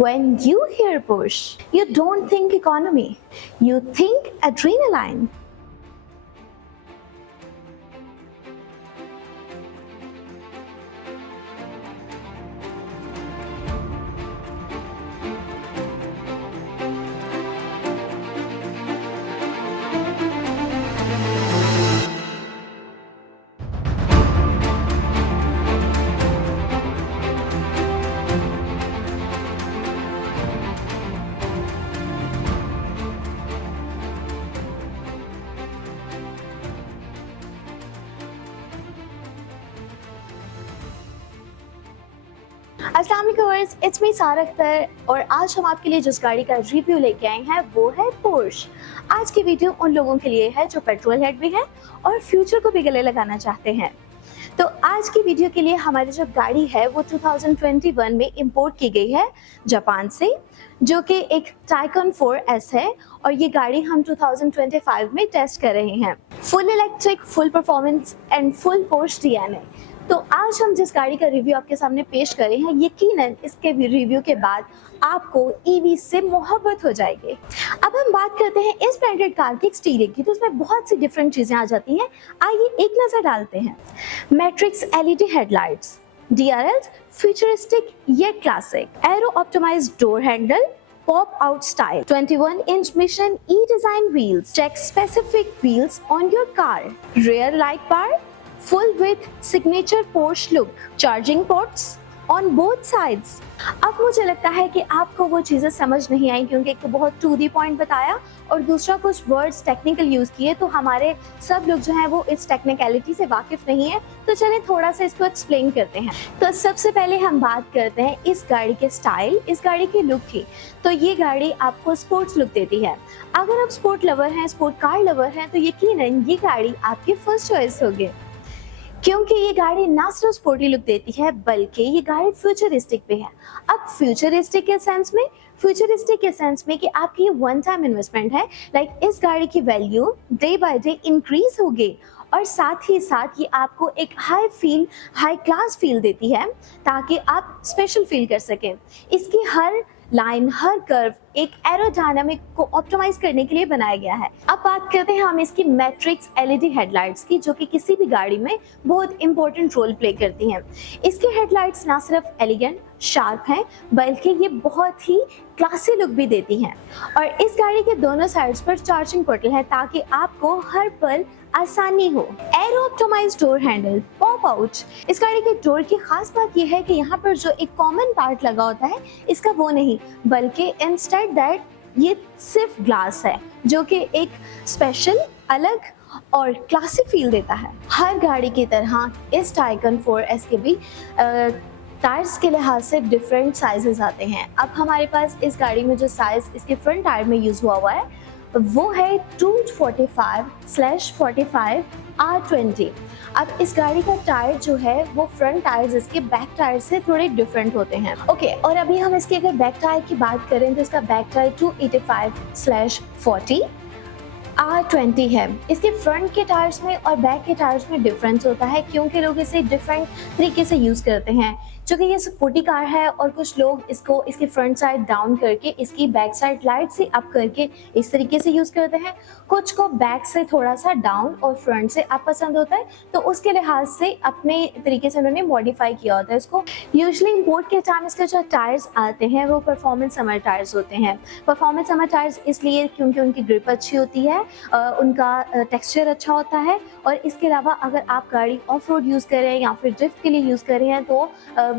When you hear push, you don't think economy, you think adrenaline. अस्सलाम वालेकुम, it's me सारा अख्तर और आज हम आपके लिए जिस गाड़ी का रिव्यू लेके आए हैं वो है पोर्श। आज की वीडियो उन लोगों के लिए है जो पेट्रोल हेड भी हैं और फ्यूचर को भी गले लगाना चाहते हैं। तो आज की वीडियो के लिए हमारी जो गाड़ी है वो 2021 में इंपोर्ट की गई है जापान से, जो कि एक टाइकन 4S है और ये गाड़ी हम 2025 में टेस्ट कर रहे हैं। Full electric, full performance and full Porsche DNA. तो आज हम जिस गाड़ी का रिव्यू आपके सामने पेश कर रहे हैं, यकीनन इसके रिव्यू के बाद आपको ईवी से मोहब्बत हो जाएगी। अब हम बात करते हैं इस ब्रांडेड कार की एक्सटीरियर की, तो उसमें बहुत सी डिफरेंट चीजें आ जाती हैं। आइए एक नजर डालते हैं। Matrix LED headlights, DRLs futuristic ये classic, aero optimised door handle, pop out style, 21-inch Mission E design wheels, check specific wheels on your car, rear light bar, full width signature Porsche look, charging ports on both sides। अब मुझे लगता है कि आपको वो चीज़ें समझ नहीं आई, क्योंकि एक तो बहुत टू दी पॉइंट बताया और दूसरा कुछ वर्ड्स टेक्निकल यूज़ किए, तो हमारे सब लोग जो हैं वो इस टेक्निकलिटी से वाकिफ़ नहीं है। तो चलें थोड़ा सा इसको एक्सप्लेन करते हैं। तो सबसे पहले हम बात करते हैं इस गाड़ी के स्टाइल, इस गाड़ी की लुक की। तो ये गाड़ी आपको स्पोर्ट्स लुक देती है। अगर आप स्पोर्ट लवर हैं, स्पोर्ट कार लवर हैं, तो यकीनन ये गाड़ी आपकी फर्स्ट चॉइस होगी, क्योंकि ये गाड़ी ना सिर्फ स्पोर्टी लुक देती है बल्कि ये गाड़ी फ्यूचरिस्टिक भी है। अब फ्यूचरिस्टिक के सेंस में कि आपकी ये वन टाइम इन्वेस्टमेंट है। लाइक इस गाड़ी की value day by day increase होगी और साथ ही साथ ये आपको एक हाई क्लास फील देती है, ताकि आप स्पेशल फील कर सकें। इसकी हर लाइन, हर कर्व एक एरोडायनामिक को ऑप्टिमाइज करने के लिए बनाया गया है। अब बात करते हैं हम इसकी मैट्रिक्स एलईडी हेडलाइट्स की, जो कि किसी भी गाड़ी में बहुत इंपॉर्टेंट रोल प्ले करती हैं। इसके हेडलाइट्स ना सिर्फ एलिगेंट, शार्प हैं, बल्कि ये बहुत ही क्लासी लुक भी देती हैं। और इस गाड़ी के दोनों साइड्स पर चार्जिंग पोर्टल है, ताकि आपको हर पल आसानी हो। Aero optimised door handle, pop out. इस गाड़ी के डोर की खास बात यह है कि यहाँ पर जो एक कॉमन पार्ट लगा होता है, इसका वो नहीं, बल्कि इंस्टेड दैट ये सिर्फ ग्लास है, जो कि एक स्पेशल, अलग और क्लासी फील देता है। हर गाड़ी की तरह इस टाइकन 4S के भी टायर्स के लिहाज से डिफरेंट साइजेस आते हैं। अब हमारे पास इस गाड़ी में जो साइज इसके फ्रंट टायर में यूज़ हुआ है वो है 245/45 R20। अब इस गाड़ी का टायर जो है वो फ्रंट टायर्स इसके बैक टायर से थोड़े डिफरेंट होते हैं। ओके, और अभी हम इसके अगर बैक टायर की बात करें तो इसका बैक टायर 285/40 R20 है। इसके फ्रंट के टायर्स में और बैक के टायर्स में डिफरेंस होता है, क्योंकि लोग इसे डिफरेंट तरीके से यूज़ करते हैं। चूँकि ये स्पोर्टी कार है और कुछ लोग इसको इसकी फ्रंट साइड डाउन करके इसकी बैक साइड लाइट से अप करके इस तरीके से यूज़ करते हैं। कुछ को बैक से थोड़ा सा डाउन और फ्रंट से अप पसंद होता है, तो उसके लिहाज से अपने तरीके से उन्होंने मॉडिफाई किया होता है इसको। यूजुअली इंपोर्ट के टाइम इसके जो टायर्स आते हैं वो परफॉर्मेंस समर टायर्स होते हैं। परफॉर्मेंस समर टायर्स इसलिए क्योंकि उनकी ग्रिप अच्छी होती है, उनका टेक्सचर अच्छा होता है, और इसके अलावा अगर आप गाड़ी ऑफ रोड यूज़ कर रहे हैं या फिर ड्रिफ्ट के लिए यूज़ कर रहे हैं तो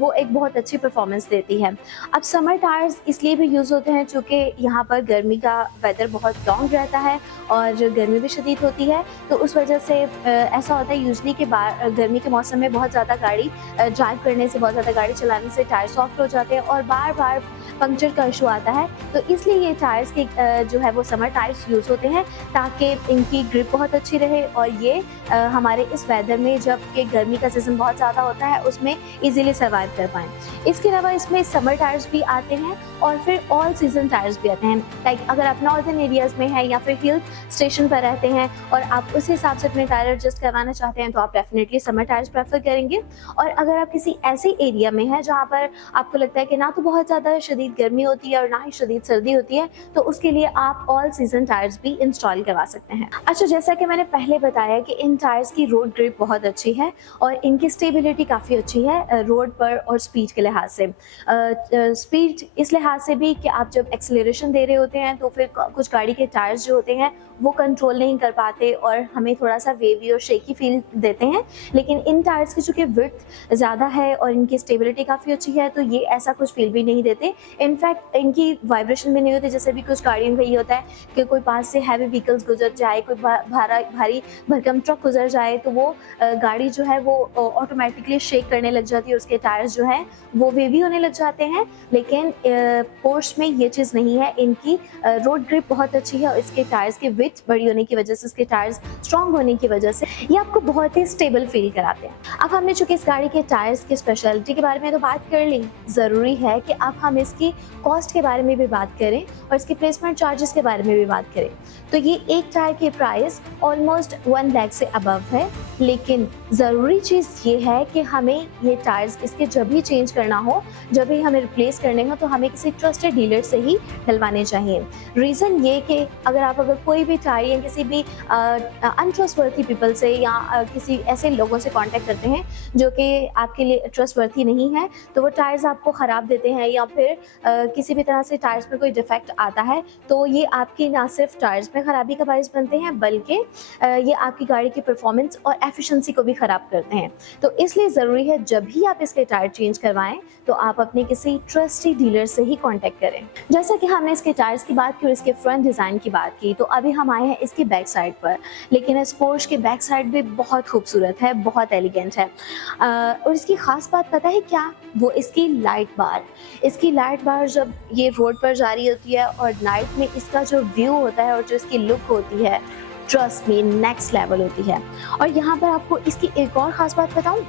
वो एक बहुत अच्छी परफॉर्मेंस देती है। अब समर टायर्स इसलिए भी यूज़ होते हैं क्योंकि यहाँ पर गर्मी का वेदर बहुत लॉन्ग रहता है और गर्मी भी शदीद होती है, तो उस वजह से ऐसा होता है यूजली कि गर्मी के मौसम में बहुत ज़्यादा गाड़ी ड्राइव करने से, बहुत ज़्यादा गाड़ी चलाने से टायर सॉफ्ट हो जाते हैं और बार बार पंक्चर का इशू आता है। तो इसलिए ये टायर्स के जो है वो समर टायर्स यूज़ होते हैं, ताकि इनकी ग्रिप बहुत अच्छी रहे और ये हमारे इस वेदर में जब कि गर्मी का सीज़न बहुत ज़्यादा होता है उसमें इजीली सर्वाइव कर पाएँ। इसके अलावा इसमें समर टायर्स भी आते हैं और फिर ऑल सीजन टायर्स भी आते हैं। लाइक अगर आप नॉर्दर्न एरियाज़ में हैं या फिर हिल स्टेशन पर रहते हैं और आप उस हिसाब से अपने टायर एडजस्ट करवाना चाहते हैं तो आप डेफिनेटली समर टायर्स प्रेफर करेंगे। और अगर आप किसी ऐसे एरिया में हैं जहाँ पर आपको लगता है कि ना तो बहुत ज़्यादा शदीद शदीद गर्मी होती है और ना ही शदीद सर्दी होती है, तो उसके लिए आप ऑल सीजन टायर्स भी इंस्टॉल करवा सकते हैं। अच्छा, जैसा कि मैंने पहले बताया कि इन टायर्स की रोड ग्रिप बहुत अच्छी है और इनकी स्टेबिलिटी काफ़ी अच्छी है रोड पर और स्पीड के लिहाज से। स्पीड इस लिहाज से भी कि आप जब एक्सेलरेशन दे रहे होते हैं तो फिर कुछ गाड़ी के टायर्स जो होते हैं वो कंट्रोल नहीं कर पाते और हमें थोड़ा सा वेवी और शेकी फील देते हैं, लेकिन इन टायर्स की चूँकि विड्थ ज़्यादा है और इनकी स्टेबिलिटी काफ़ी अच्छी है तो ये ऐसा कुछ फील भी नहीं देते। इनफैक्ट इनकी वाइब्रेशन भी नहीं होती, जैसे भी कुछ गाड़ियों का ये होता है कि कोई पास से हैवी व्हीकल्स गुजर जाए, कोई भारी भरकम ट्रक गुजर जाए तो वो गाड़ी जो है वो ऑटोमेटिकली शेक करने लग जाती है, उसके टायर्स जो हैं वो वेवी होने लग जाते हैं। लेकिन पोर्श में ये चीज़ नहीं है, इनकी रोड ग्रिप बहुत अच्छी है और इसके टायर्स की विड्थ बड़ी होने की वजह से, इसके टायर्स स्ट्रॉन्ग होने की वजह से ये आपको बहुत ही स्टेबल फील कराते हैं। अब हमने चूँकि इस गाड़ी के टायर्स की स्पेशलिटी के बारे में तो बात कर ली, ज़रूरी है कि अब हम इसकी कॉस्ट के बारे में भी बात करें और इसकी प्लेसमेंट चार्जेस के बारे में भी बात करें। तो ये एक टायर की प्राइस ऑलमोस्ट 1 लाख से अबव है, लेकिन ज़रूरी चीज़ ये है कि हमें ये टायर्स इसके जब भी चेंज करना हो, जब भी हमें रिप्लेस करने हो तो हमें किसी ट्रस्टेड डीलर से ही डलवाने चाहिए। रीज़न ये कि अगर कोई भी टायर या किसी भी अनट्रस्टवर्थी पीपल से या किसी ऐसे लोगों से कांटेक्ट करते हैं जो कि आपके लिए ट्रस्टवर्थी नहीं है, तो वो टायर्स आपको ख़राब देते हैं या फिर किसी भी तरह से टायर्स में कोई डिफेक्ट आता है तो ये आपकी ना सिर्फ टायर्स में ख़राबी का बायस बनते हैं बल्कि ये आपकी गाड़ी की परफॉर्मेंस और एफिशिएंसी को भी ख़राब करते हैं। तो इसलिए ज़रूरी है जब भी आप इसके टायर चेंज करवाएं तो आप अपने किसी ट्रस्टी डीलर से ही कांटेक्ट करें। जैसा कि हमने इसके टायर्स की बात की और इसके फ्रंट डिज़ाइन की बात की, तो अभी हम आए हैं इसकी बैक साइड पर। लेकिन इस पोर्श की बैक साइड भी बहुत खूबसूरत है, बहुत एलिगेंट है और इसकी ख़ास बात पता है क्या? वो इसकी लाइट बार। इसकी लाइट बार जब ये रोड पर जा रही होती है और नाइट में इसका जो व्यू होता है और जो इसकी लुक होती है, ट्रस्ट मी नेक्स्ट लेवल होती है। और यहाँ पर आपको इसकी एक और ख़ास बात बताऊँ,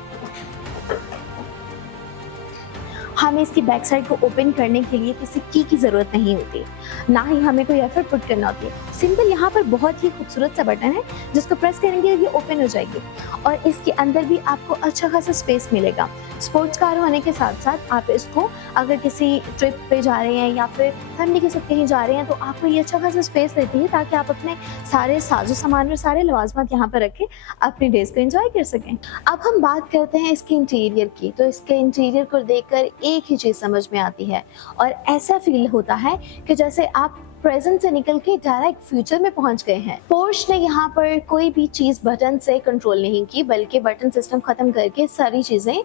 हमें इसकी बैक साइड को ओपन करने के लिए किसी की ज़रूरत नहीं होती, ना ही हमें कोई एफर्ट पुट करना होती है। सिंपल यहाँ पर बहुत ही खूबसूरत सा बटन है जिसको प्रेस करेंगे ये ओपन हो जाएगी और इसके अंदर भी आपको अच्छा खासा स्पेस मिलेगा। स्पोर्ट्स कार होने के साथ साथ आप इसको अगर किसी ट्रिप पे जा रहे हैं या फिर फैमिली के साथ कहीं जा रहे हैं तो आपको ये अच्छा खासा स्पेस देती है ताकि आप अपने सारे साजो सामान और सारे लवाजमात यहाँ पर रख के अपने डेज को एंजॉय कर सकें। अब हम बात करते हैं इसके इंटीरियर की, तो इसके इंटीरियर को देखकर एक ही चीज़ समझ में आती है और ऐसा फील होता है कि जैसे आप प्रेजेंट से निकल के डायरेक्ट फ्यूचर में पहुंच गए हैं। पोर्श ने यहाँ पर कोई भी चीज़ बटन से कंट्रोल नहीं की, बल्कि बटन सिस्टम ख़त्म करके सारी चीज़ें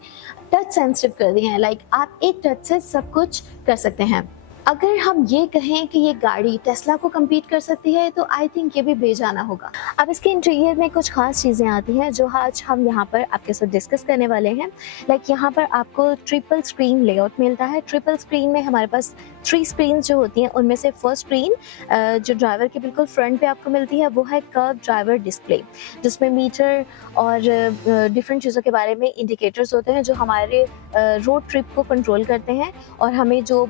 टच सेंसिटिव कर दी हैं। लाइक आप एक टच से सब कुछ कर सकते हैं। अगर हम ये कहें कि ये गाड़ी टेस्ला को कम्पीट कर सकती है तो आई थिंक ये भी बेजाना होगा। अब इसके इंटीरियर में कुछ खास चीज़ें आती हैं जो आज हम यहाँ पर आपके साथ डिस्कस करने वाले हैं। लाइक यहाँ पर आपको ट्रिपल स्क्रीन लेआउट मिलता है। ट्रिपल स्क्रीन में हमारे पास 3 स्क्रीन जो होती हैं उनमें से फर्स्ट स्क्रीन जो ड्राइवर के बिल्कुल फ्रंट पे आपको मिलती है वो है कर्व ड्राइवर डिस्प्ले, जिसमें मीटर और डिफरेंट चीज़ों के बारे में इंडिकेटर्स होते हैं जो हमारे रोड ट्रिप को कंट्रोल करते हैं और हमें जो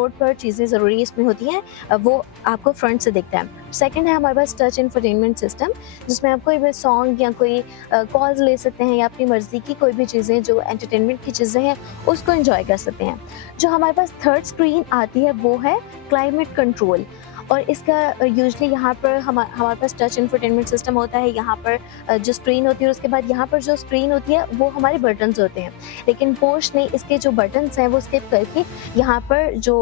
रोड पर चीज़ें ज़रूरी इसमें होती हैं वो आपको फ्रंट से दिखता है। सेकंड है हमारे पास टच इंफोटेनमेंट सिस्टम, जिसमें आप कोई भी सॉन्ग या कोई कॉल्स ले सकते हैं या अपनी मर्ज़ी की कोई भी चीज़ें जो एंटरटेनमेंट की चीज़ें हैं उसको एंजॉय कर सकते हैं। जो हमारे पास थर्ड स्क्रीन आती है वो है क्लाइमेट कंट्रोल और इसका यूजली यहाँ पर हमारे पास टच इंफोटेनमेंट सिस्टम होता है। यहाँ पर जो स्क्रीन होती है उसके बाद यहाँ पर जो स्क्रीन होती है वो हमारे बटन्स होते हैं, लेकिन पोर्श ने इसके जो बटन्स हैं वो स्किप करके यहाँ पर जो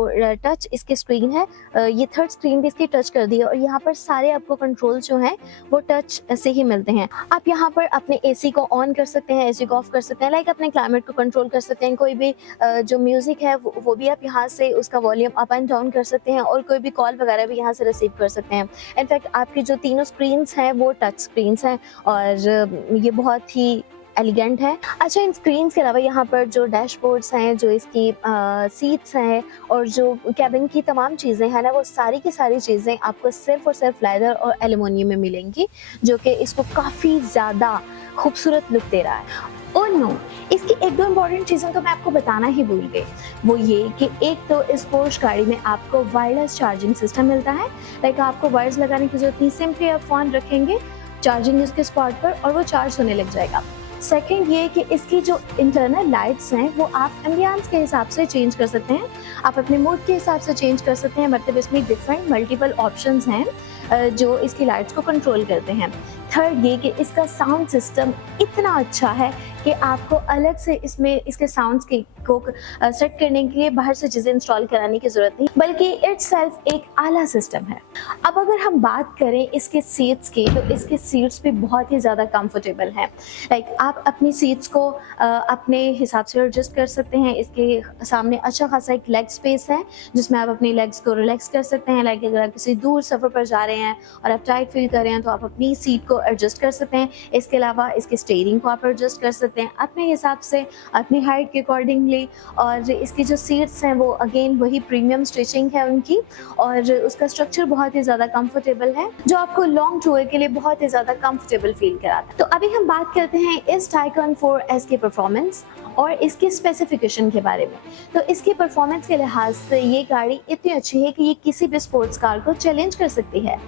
टच इसकी स्क्रीन है ये थर्ड स्क्रीन भी इसकी टच कर दी है और यहाँ पर सारे आपको कंट्रोल जो हैं वो टच से ही मिलते हैं। आप यहाँ पर अपने AC को ऑन कर सकते हैं, AC को ऑफ कर सकते हैं, लाइक अपने क्लाइमेट को कंट्रोल कर सकते हैं। कोई भी जो म्यूज़िक है वो भी आप यहाँ से उसका वॉल्यूम अप एंड डाउन कर सकते हैं और कोई भी कॉल वगैरह भी यहाँ से रिसीव कर सकते हैं। इनफैक्ट आपकी जो तीनों स्क्रीन्स हैं वो टच स्क्रीन्स हैं और ये बहुत ही एलिगेंट है। अच्छा, इन स्क्रीन्स के अलावा यहाँ पर जो डैशबोर्ड्स हैं, जो इसकी सीट्स हैं और जो कैबिन की तमाम चीज़ें हैं ना, वो सारी की सारी चीज़ें आपको सिर्फ और सिर्फ लेदर और एल्युमिनियम में मिलेंगी, जो कि इसको काफ़ी ज़्यादा खूबसूरत लुक दे रहा है। और नो, इसकी एक दो इम्पॉर्टेंट चीज़ें तो मैं आपको बताना ही भूल गई, वो ये कि एक तो इस पोर्श गाड़ी में आपको वायरलेस चार्जिंग सिस्टम मिलता है। लाइक आपको वायर्स लगाने की जरूरत नहीं, सिंपली आप फ़ोन रखेंगे चार्जिंग उसके स्पॉट पर और वो चार्ज होने लग जाएगा। सेकंड ये कि इसकी जो इंटरनल लाइट्स हैं वो आप एम्बियंस के हिसाब से चेंज कर सकते हैं, आप अपने मूड के हिसाब से चेंज कर सकते हैं, मतलब इसमें डिफरेंट मल्टीपल ऑप्शंस हैं जो इसकी लाइट्स को कंट्रोल करते हैं। थर्ड ये कि इसका साउंड सिस्टम इतना अच्छा है कि आपको अलग से इसमें इसके साउंड्स को सेट करने के लिए बाहर से चीज़ें इंस्टॉल कराने की ज़रूरत नहीं, बल्कि इटसेल्फ एक आला सिस्टम है। अब अगर हम बात करें इसके सीट्स की, तो इसके सीट्स भी बहुत ही ज़्यादा कंफर्टेबल हैं। लाइक आप अपनी सीट्स को अपने हिसाब से एडजस्ट कर सकते हैं। इसके सामने अच्छा खासा एक लेग स्पेस है जिसमें आप अपनी लेग्स को रिलैक्स कर सकते हैं। लाइक अगर आप किसी दूर सफ़र पर जा रहे हैं और आप टाइट फील कर रहे हैं तो आप अपनी सीट को एडजस्ट कर सकते हैं। इसके अलावा इसके स्टीयरिंग को आप एडजस्ट कर सकते हैं अपने हिसाब से, अपनी हाइट के अकॉर्डिंगली। और इसकी जो सीट्स हैं वो अगेन वही प्रीमियम स्टिचिंग है उनकी, और उसका स्ट्रक्चर बहुत ही ज़्यादा कंफर्टेबल है जो आपको लॉन्ग टूर के लिए बहुत ही ज़्यादा कंफर्टेबल फील कराता है। तो अभी हम बात करते हैं इस टाइकन 4S की परफॉर्मेंस और इसके स्पेसिफिकेशन के बारे में। तो इसकी परफॉर्मेंस के लिहाज से ये गाड़ी इतनी अच्छी है कि ये किसी भी स्पोर्ट्स कार को चैलेंज कर सकती है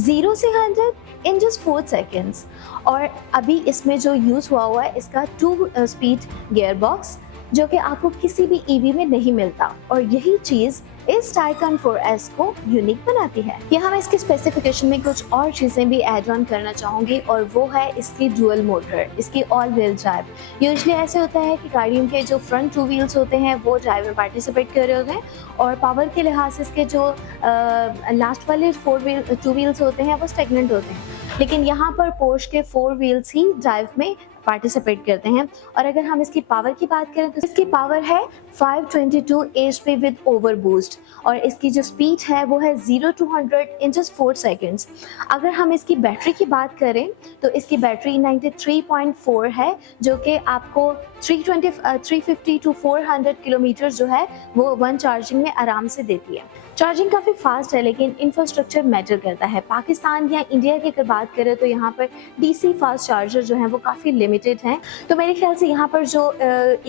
0 से 100 इन जस्ट 4 सेकेंड्स। और अभी इसमें जो यूज़ हुआ है इसका 2 स्पीड गियर बॉक्स, जो कि आपको किसी भी ईवी में नहीं मिलता, और यही चीज़ इस टाइकन 4S को यूनिक बनाती है। यहाँ मैं इसके स्पेसिफिकेशन में कुछ और चीज़ें भी ऐड ऑन करना चाहूँगी, और वो है इसकी डुअल मोटर, इसकी ऑल व्हील ड्राइव। यूजुअली ऐसे होता है कि गाड़ियों के जो फ्रंट 2 व्हील्स होते हैं वो ड्राइव में पार्टिसिपेट कर रहे होते हैं, और पावर के लिहाज से इसके जो लास्ट वाले 2 व्हील्स होते हैं वो स्टेगनेंट होते हैं। लेकिन यहाँ पर पोर्श के 4 व्हील्स ही ड्राइव में पार्टिसिपेट करते हैं। और अगर हम इसकी पावर की बात करें तो इसकी पावर है 522 HP विद ओवर बूस्ट, और इसकी जो स्पीड है वो है 0 to 100 इन जस्ट 4 सेकेंड्स। अगर हम इसकी बैटरी की बात करें तो इसकी बैटरी 93.4 है, जो कि आपको 350 to 400 किलोमीटर जो है वो 1 चार्जिंग में आराम से देती है। चार्जिंग काफ़ी फास्ट है, लेकिन इंफ्रास्ट्रक्चर मैटर करता है। पाकिस्तान या इंडिया की अगर बात करें तो यहाँ पर DC फास्ट चार्जर जो हैं वो काफ़ी लिमिटेड हैं। तो मेरे ख्याल से यहाँ पर जो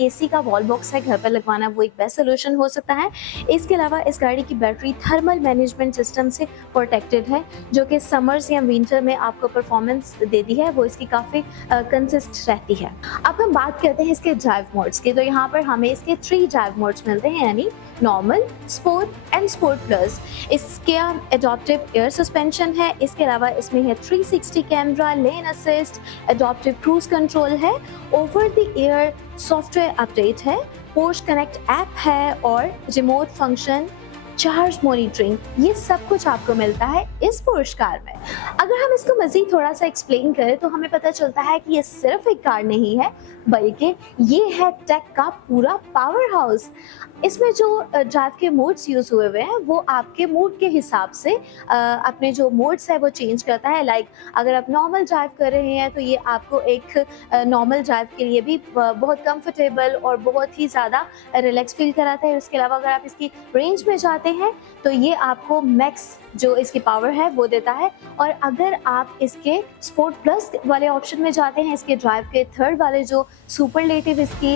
AC का वॉल बॉक्स है घर पर लगवाना वो एक बेस्ट सोल्यूशन हो सकता है। इसके अलावा इस गाड़ी की बैटरी थर्मल मैनेजमेंट सिस्टम से प्रोटेक्टेड है, जो कि समर्स या विंटर में आपको परफॉर्मेंस देती है, वो इसकी काफ़ी कंसिस्ट रहती है। अब हम बात करते हैं इसके ड्राइव मोड्स की। तो यहाँ पर हमें इसके 3 ड्राइव मोड्स मिलते हैं, यानी normal, sport and sport plus. इसके एडॉप्टिव एयर सस्पेंशन है। इसके अलावा इसमें है 360 camera, lane assist, adaptive cruise control है, over the air software update है, पोर्श कनेक्ट ऐप है, और रिमोट फंक्शन चार्ज मॉनिटरिंग, ये सब कुछ आपको मिलता है इस पोर्श कार में। अगर हम इसको मज़ीद थोड़ा सा एक्सप्लेन करें तो हमें पता चलता है कि ये सिर्फ एक कार नहीं है, बल्कि ये है टेक का पूरा पावर हाउस। इसमें जो ड्राइव के मोड्स यूज़ हुए हुए हैं वो आपके मूड के हिसाब से अपने जो मोड्स है वो चेंज करता है। लाइक अगर आप नॉर्मल ड्राइव कर रहे हैं तो ये आपको एक नॉर्मल ड्राइव के लिए भी बहुत कंफर्टेबल और बहुत ही ज़्यादा रिलैक्स फील कराता है। इसके अलावा अगर आप इसकी रेंज में जाते हैं तो ये आपको मैक्स जो इसकी पावर है वो देता है। और अगर आप इसके स्पोर्ट प्लस वाले ऑप्शन में जाते हैं, इसके ड्राइव के थर्ड वाले जो सुपरलेटिव इसकी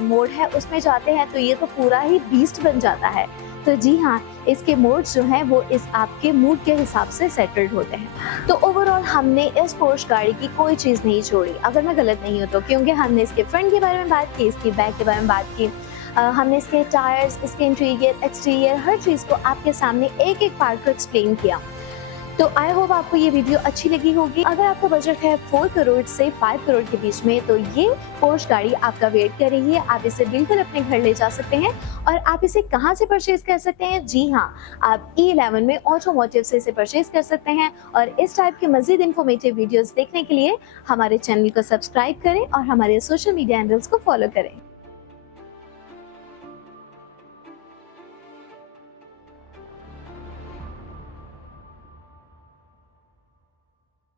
मोड है उसमें जाते हैं, तो ये तो पूरा ही बीस्ट बन जाता है। तो जी हाँ, इसके मोड्स जो हैं वो इस आपके मूड के हिसाब से सेटल्ड होते हैं। तो ओवरऑल हमने इस पोर्श गाड़ी की कोई चीज़ नहीं छोड़ी, अगर मैं गलत नहीं हूँ तो, क्योंकि हमने इसके फ्रंट के बारे में बात की, इसकी बैक के बारे में बात की, हमने इसके टायर्स, इसके इंटीरियर, एक्सटीरियर, हर चीज़ को आपके सामने एक एक पार्ट को एक्सप्लेन किया। तो आई होप आपको ये वीडियो अच्छी लगी होगी। अगर आपका बजट है 4 करोड़ से 5 करोड़ के बीच में तो ये पोर्श गाड़ी आपका वेट कर रही है। आप इसे बिल्कुल अपने घर ले जा सकते हैं। और आप इसे कहाँ से परचेज कर सकते हैं? जी हाँ, आप E11 में ऑटोमोटिव से इसे परचेज कर सकते हैं। और इस टाइप के मज़ीद इन्फॉर्मेटिव वीडियोज़ देखने के लिए हमारे चैनल को सब्सक्राइब करें और हमारे सोशल मीडिया हैंडल्स को फॉलो करें।